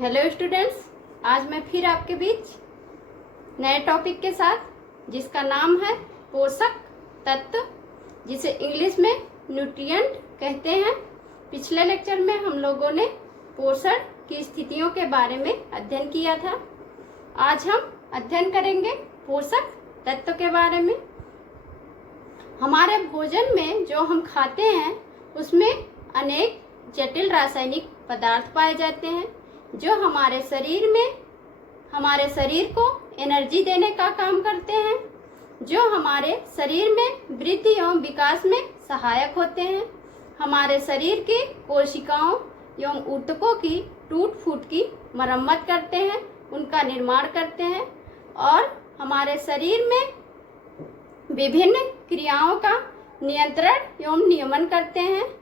Hello students, आज मैं फिर आपके बीच नए टॉपिक के साथ जिसका नाम है पोषक तत्व, जिसे इंग्लिश में न्यूट्रिएंट कहते हैं। पिछले लेक्चर में हम लोगों ने पोषण की स्थितियों के बारे में अध्ययन किया था। आज हम अध्ययन करेंगे पोषक तत्व के बारे में। हमारे भोजन में जो हम खाते हैं उसमें अनेक जटिल रासायनिक पदार्थ पाए जाते हैं जो हमारे शरीर को एनर्जी देने का काम करते हैं, जो हमारे शरीर में वृद्धि एवं विकास में सहायक होते हैं, हमारे शरीर की कोशिकाओं एवं ऊतकों की टूट फूट की मरम्मत करते हैं, उनका निर्माण करते हैं और हमारे शरीर में विभिन्न क्रियाओं का नियंत्रण एवं नियमन करते हैं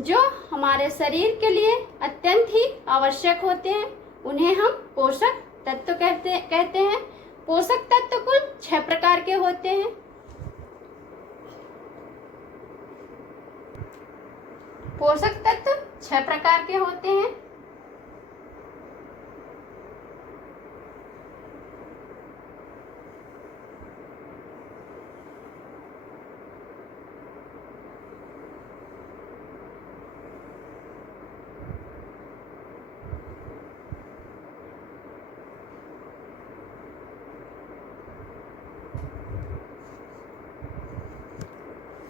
जो हमारे शरीर के लिए अत्यंत ही आवश्यक होते हैं। उन्हें हम पोषक तत्व कहते हैं। पोषक तत्व कुल 6 प्रकार के होते हैं। पोषक तत्व 6 प्रकार के होते हैं।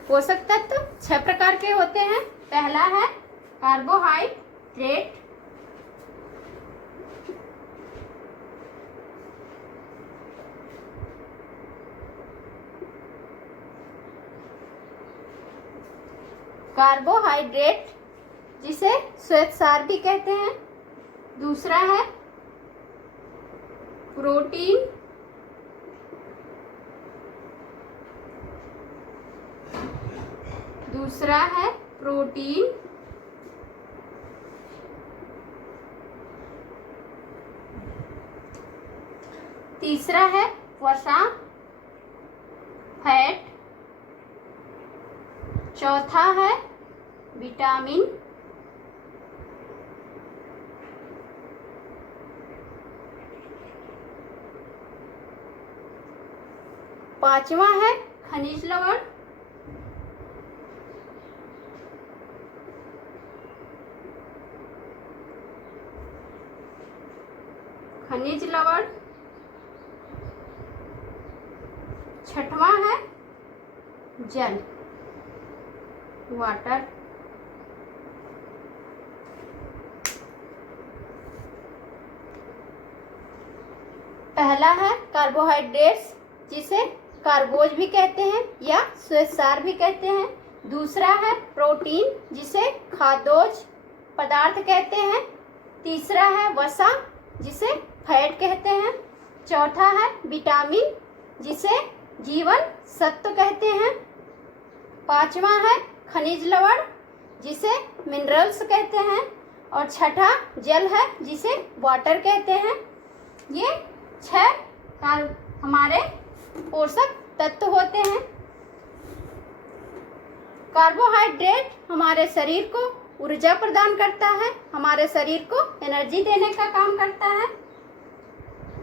पोषक तत्व 6 प्रकार के होते हैं। पहला है कार्बोहाइड्रेट, जिसे श्वेतसार भी कहते हैं। दूसरा है प्रोटीन, तीसरा है वसा, फैट। चौथा है विटामिन। पांचवा है खनिज लवण। छठवां है जल, वाटर। पहला है कार्बोहाइड्रेट्स, जिसे कार्बोज भी कहते हैं या श्वेतसार भी कहते हैं। दूसरा है प्रोटीन, जिसे खाद्योज पदार्थ कहते हैं। तीसरा है वसा, जिसे फैट कहते हैं। चौथा है विटामिन, जिसे जीवन सत्व कहते हैं। पांचवा है खनिज लवण, जिसे मिनरल्स कहते हैं। और छठा जल है, जिसे वाटर कहते हैं। ये 6 हमारे पोषक तत्व होते हैं। कार्बोहाइड्रेट हमारे शरीर को ऊर्जा प्रदान करता है, हमारे शरीर को एनर्जी देने का काम करता है,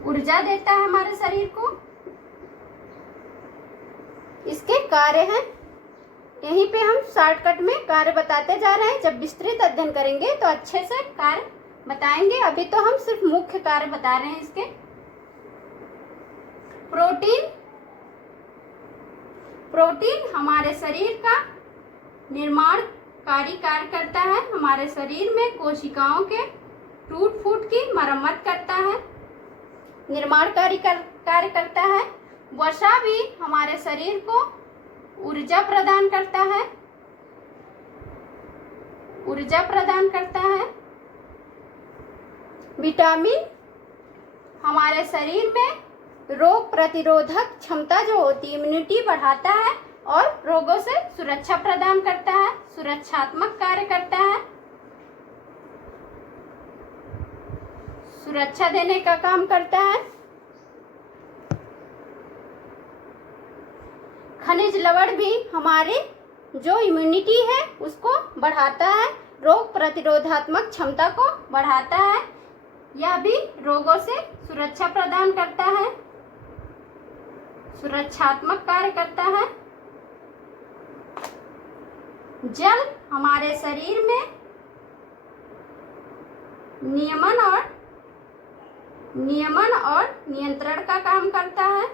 ऊर्जा देता है हमारे शरीर को। इसके कार्य हैं, यहीं पे हम शॉर्टकट में कार्य बताते जा रहे हैं। जब विस्तृत अध्ययन करेंगे तो अच्छे से कार्य बताएंगे। अभी तो हम सिर्फ मुख्य कार्य बता रहे हैं इसके। प्रोटीन हमारे शरीर का निर्माणकारी कार्य करता है, हमारे शरीर में कोशिकाओं के टूट फूट की मरम्मत करता है, निर्माणकारी कार्य करता है। वसा भी हमारे शरीर को ऊर्जा प्रदान करता है। विटामिन हमारे शरीर में रोग प्रतिरोधक क्षमता जो होती है, इम्यूनिटी बढ़ाता है और रोगों से सुरक्षा प्रदान करता है, सुरक्षात्मक कार्य करता है, सुरक्षा देने का काम करता है। खनिज लवण भी हमारी जो इम्यूनिटी है उसको बढ़ाता है, रोग प्रतिरोधात्मक क्षमता को बढ़ाता है। यह भी रोगों से सुरक्षा प्रदान करता है, सुरक्षात्मक कार्य करता है। जल हमारे शरीर में नियमन और नियंत्रण का काम करता है।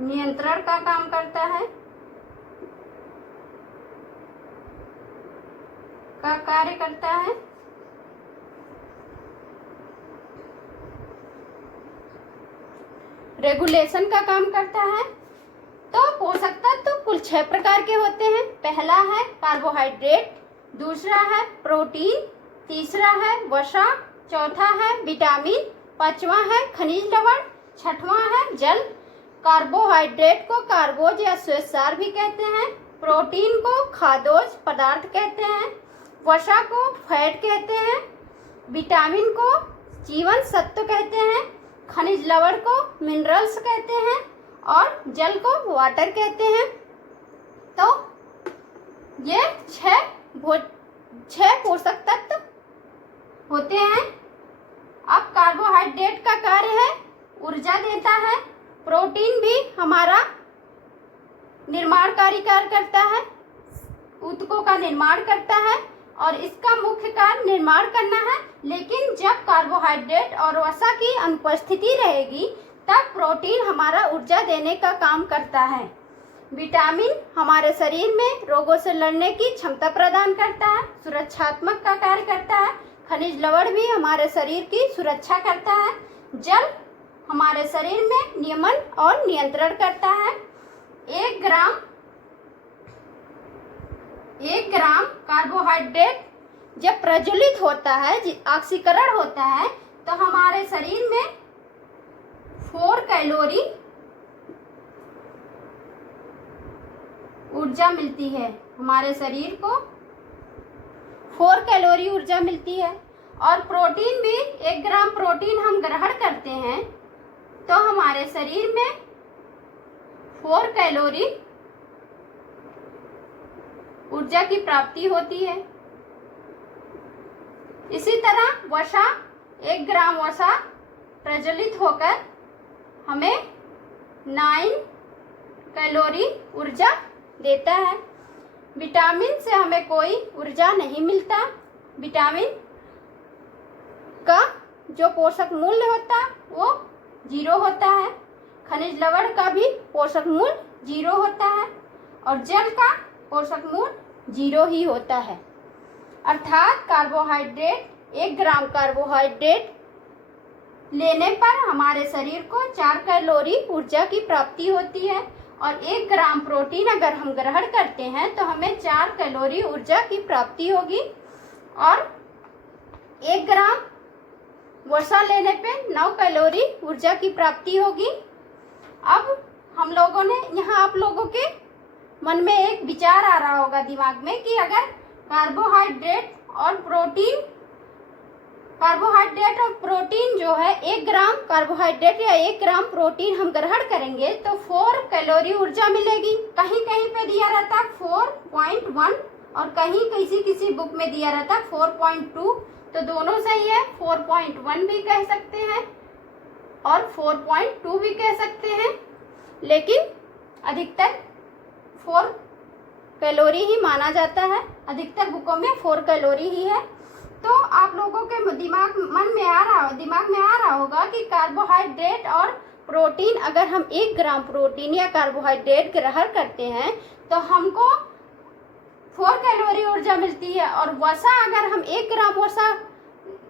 नियंत्रण का काम करता है, का कार्य करता है। रेगुलेशन का काम करता है। तो पोषक तत्व कुल 6 प्रकार के होते हैं। पहला है कार्बोहाइड्रेट, दूसरा है प्रोटीन, तीसरा है वसा, चौथा है विटामिन, पांचवा है खनिज लवण, छठवां है जल। कार्बोहाइड्रेट को कार्बोज या श्वेतसार भी कहते हैं, प्रोटीन को खाद्योज पदार्थ कहते हैं, वसा को फैट कहते हैं, विटामिन को जीवन सत्व कहते हैं, खनिज लवण को मिनरल्स कहते हैं और जल को वाटर कहते हैं। तो ये 6 पोषक तत्व होते हैं। अब कार्बोहाइड्रेट का कार्य है ऊर्जा देता है, प्रोटीन भी हमारा निर्माणकारी कार्य करता है, ऊतकों का निर्माण करता है और इसका मुख्य कार्य निर्माण करना है। लेकिन जब कार्बोहाइड्रेट और वसा की अनुपस्थिति रहेगी तब प्रोटीन हमारा ऊर्जा देने का काम करता है। विटामिन हमारे शरीर में रोगों से लड़ने की क्षमता प्रदान करता है, सुरक्षात्मक का कार्य करता है। खनिज लवण भी हमारे शरीर की सुरक्षा करता है। जल हमारे शरीर में नियमन और नियंत्रण करता है। 1 ग्राम कार्बोहाइड्रेट जब प्रज्वलित होता है, ऑक्सीकरण होता है, तो हमारे शरीर में 4 कैलोरी ऊर्जा मिलती है। हमारे शरीर को 4 कैलोरी ऊर्जा मिलती है। और प्रोटीन भी 1 ग्राम प्रोटीन हम ग्रहण करते हैं तो हमारे शरीर में 4 कैलोरी ऊर्जा की प्राप्ति होती है। इसी तरह वसा, 1 ग्राम वसा प्रज्वलित होकर हमें 9 कैलोरी ऊर्जा देता है। विटामिन से हमें कोई ऊर्जा नहीं मिलता। विटामिन का जो पोषक मूल्य होता है वो 0 होता है। खनिज लवण का भी पोषक मूल्य 0 होता है और जल का पोषक मूल्य 0 ही होता है। अर्थात कार्बोहाइड्रेट, 1 ग्राम कार्बोहाइड्रेट लेने पर हमारे शरीर को 4 कैलोरी ऊर्जा की प्राप्ति होती है और 1 ग्राम प्रोटीन अगर हम ग्रहण करते हैं तो हमें 4 कैलोरी ऊर्जा की प्राप्ति होगी और 1 ग्राम वसा लेने पे 9 कैलोरी ऊर्जा की प्राप्ति होगी। अब हम लोगों ने यहाँ, आप लोगों के मन में एक विचार आ रहा होगा दिमाग में कि अगर कार्बोहाइड्रेट और प्रोटीन जो है 1 ग्राम कार्बोहाइड्रेट या 1 ग्राम प्रोटीन हम ग्रहण करेंगे तो 4 कैलोरी ऊर्जा मिलेगी। कहीं कहीं पे दिया रहता 4.1 और कहीं किसी बुक में दिया रहता 4.2, तो दोनों सही है। 4.1 भी कह सकते हैं और 4.2 भी कह सकते हैं, लेकिन अधिकतर 4 कैलोरी ही माना जाता है। अधिकतर बुकों में 4 कैलोरी ही है। तो आप लोगों के दिमाग में आ रहा होगा कि कार्बोहाइड्रेट और प्रोटीन, अगर हम 1 ग्राम प्रोटीन या कार्बोहाइड्रेट ग्रहण करते हैं तो हमको 4 कैलोरी ऊर्जा मिलती है और वसा, अगर हम 1 ग्राम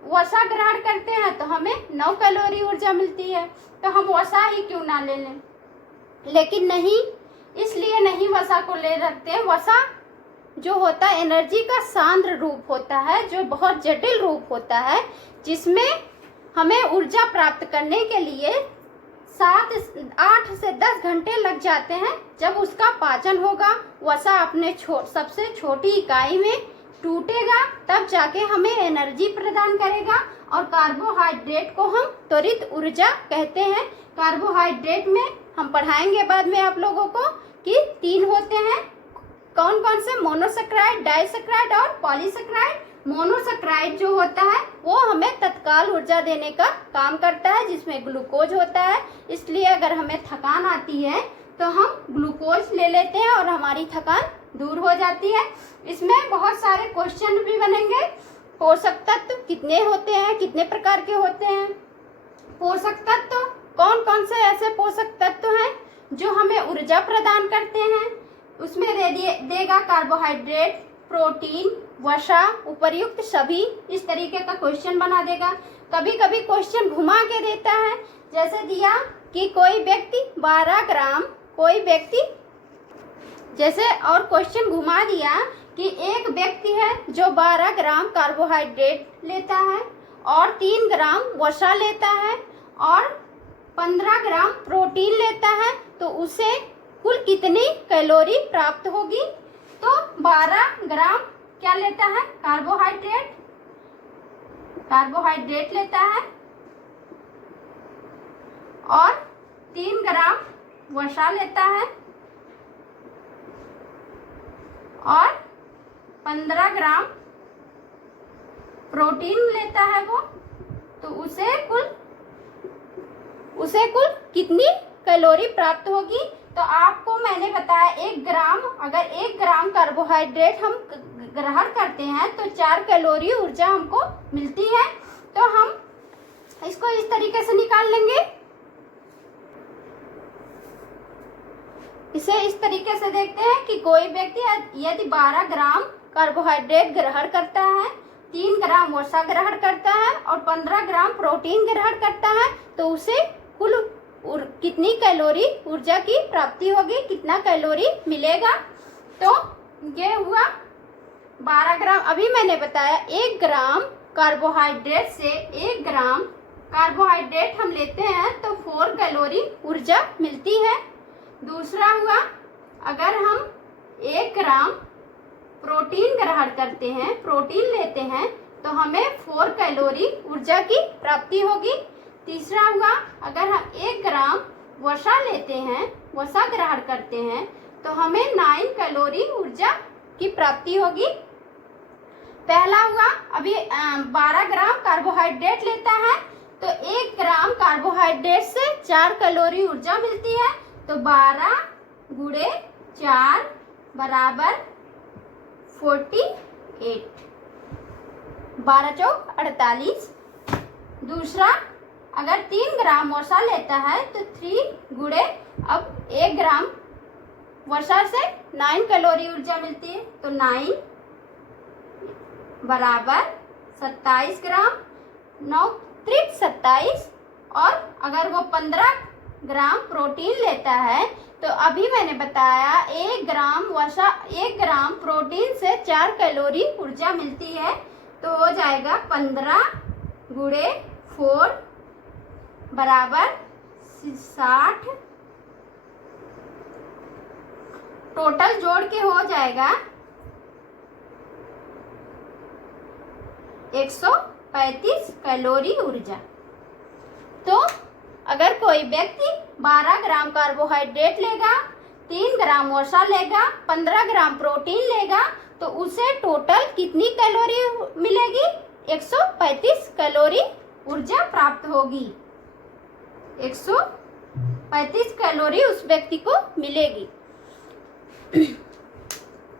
वसा ग्रहण करते हैं तो हमें 9 कैलोरी ऊर्जा मिलती है। तो हम वसा ही क्यों ना ले लें। लेकिन नहीं, इसलिए नहीं वसा को ले रखते हैं। वसा जो होता है एनर्जी का सांद्र रूप होता है, जो बहुत जटिल रूप होता है, जिसमें हमें ऊर्जा प्राप्त करने के लिए 8 से 10 घंटे लग जाते हैं। जब उसका पाचन होगा, वसा अपने सबसे छोटी इकाई में टूटेगा, तब जाके हमें एनर्जी प्रदान करेगा। और कार्बोहाइड्रेट को हम त्वरित ऊर्जा कहते हैं। कार्बोहाइड्रेट में हम पढ़ाएंगे बाद में आप लोगों को कि 3 होते हैं, कौन कौन से मोनोसेक्राइड, डाइसेक्राइड और पॉलीसेक्राइड। मोनोसेक्राइड जो होता है वो हमें तत्काल ऊर्जा देने का काम करता है, जिसमें ग्लूकोज होता है। इसलिए अगर हमें थकान आती है तो हम ग्लूकोज ले लेते हैं और हमारी थकान दूर हो जाती है। इसमें बहुत सारे क्वेश्चन भी बनेंगे। पोषक तत्व कितने होते हैं, कितने प्रकार के होते हैं। पोषक तत्व कौन कौन से ऐसे पोषक तत्व हैं जो हमें ऊर्जा प्रदान करते हैं। उसमें देगा कार्बोहाइड्रेट, प्रोटीन, वसा, उपर्युक्त सभी। इस तरीके का क्वेश्चन बना देगा। कभी कभी क्वेश्चन घुमा के देता है, जैसे दिया कि कोई व्यक्ति 12 ग्राम, कोई व्यक्ति जैसे, और क्वेश्चन घुमा दिया कि एक व्यक्ति है जो 12 ग्राम कार्बोहाइड्रेट लेता है और 3 ग्राम वसा लेता है और 15 ग्राम प्रोटीन लेता है, तो उसे कुल कितनी कैलोरी प्राप्त होगी। तो 12 ग्राम क्या लेता है, कार्बोहाइड्रेट लेता है और 3 ग्राम वसा लेता है और 15 ग्राम प्रोटीन लेता है वो, तो उसे कुल कितनी कैलोरी प्राप्त होगी। तो आपको मैंने बताया 1 ग्राम, अगर 1 ग्राम कार्बोहाइड्रेट हम ग्रहण करते हैं तो 4 कैलोरी ऊर्जा हमको मिलती है। तो हम इसको इस तरीके से निकाल लेंगे। इसे इस तरीके से देखते हैं कि कोई व्यक्ति यदि 12 ग्राम कार्बोहाइड्रेट ग्रहण करता है, 3 ग्राम वसा ग्रहण करता है और 15 ग्राम प्रोटीन ग्रहण करता है, तो उसे कुल कितनी कैलोरी ऊर्जा की प्राप्ति होगी, कितना कैलोरी मिलेगा। तो ये हुआ 12 ग्राम। अभी मैंने बताया 1 ग्राम कार्बोहाइड्रेट से 1 ग्राम कार्बोहाइड्रेट हम लेते हैं तो 4 कैलोरी ऊर्जा मिलती है। दूसरा हुआ, अगर हम 1 ग्राम प्रोटीन ग्रहण करते हैं, प्रोटीन लेते हैं, तो हमें 4 कैलोरी ऊर्जा की प्राप्ति होगी। तीसरा हुआ, अगर हम 1 ग्राम वसा लेते हैं, वसा ग्रहण करते हैं, तो हमें 9 कैलोरी ऊर्जा की प्राप्ति होगी। पहला हुआ, अभी 12 ग्राम कार्बोहाइड्रेट लेता है तो 1 ग्राम कार्बोहाइड्रेट से 4 कैलोरी ऊर्जा मिलती है। तो 12 गुणे 4 बराबर 48, 12 चौक 48। दूसरा, अगर 3 ग्राम वसा लेता है तो 3 गुणे, अब 1 ग्राम वसा से 9 कैलोरी ऊर्जा मिलती है, तो 9 बराबर 27 ग्राम, 9 त्रिक 27। और अगर वो 15 ग्राम प्रोटीन लेता है, तो अभी मैंने बताया 1 ग्राम वसा, 1 ग्राम प्रोटीन से 4 कैलोरी ऊर्जा मिलती है, तो हो जाएगा 15 गुणे 4 बराबर 60। टोटल जोड़ के हो जाएगा 135 कैलोरी ऊर्जा। तो अगर कोई व्यक्ति 12 ग्राम कार्बोहाइड्रेट लेगा, 3 ग्राम वसा लेगा, 15 ग्राम प्रोटीन लेगा, तो उसे टोटल कितनी कैलोरी मिलेगी, 135 कैलोरी ऊर्जा प्राप्त होगी। 135 कैलोरी उस व्यक्ति को मिलेगी।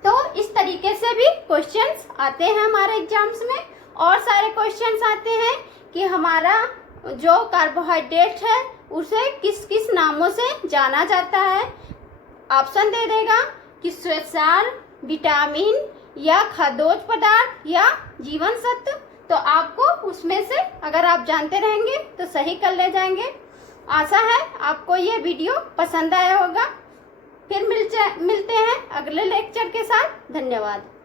तो इस तरीके से भी क्वेश्चंस आते हैं हमारे एग्जाम्स में। और सारे क्वेश्चंस आते हैं कि हमारा जो कार्बोहाइड्रेट है उसे किस किस नामों से जाना जाता है। ऑप्शन दे देगा कि श्वेतसार, विटामिन या खाद्योज पदार्थ या जीवन सत्व। तो आपको उसमें से अगर आप जानते रहेंगे तो सही कर ले जाएंगे। आशा है आपको ये वीडियो पसंद आया होगा। फिर मिलते हैं अगले लेक्चर के साथ। धन्यवाद।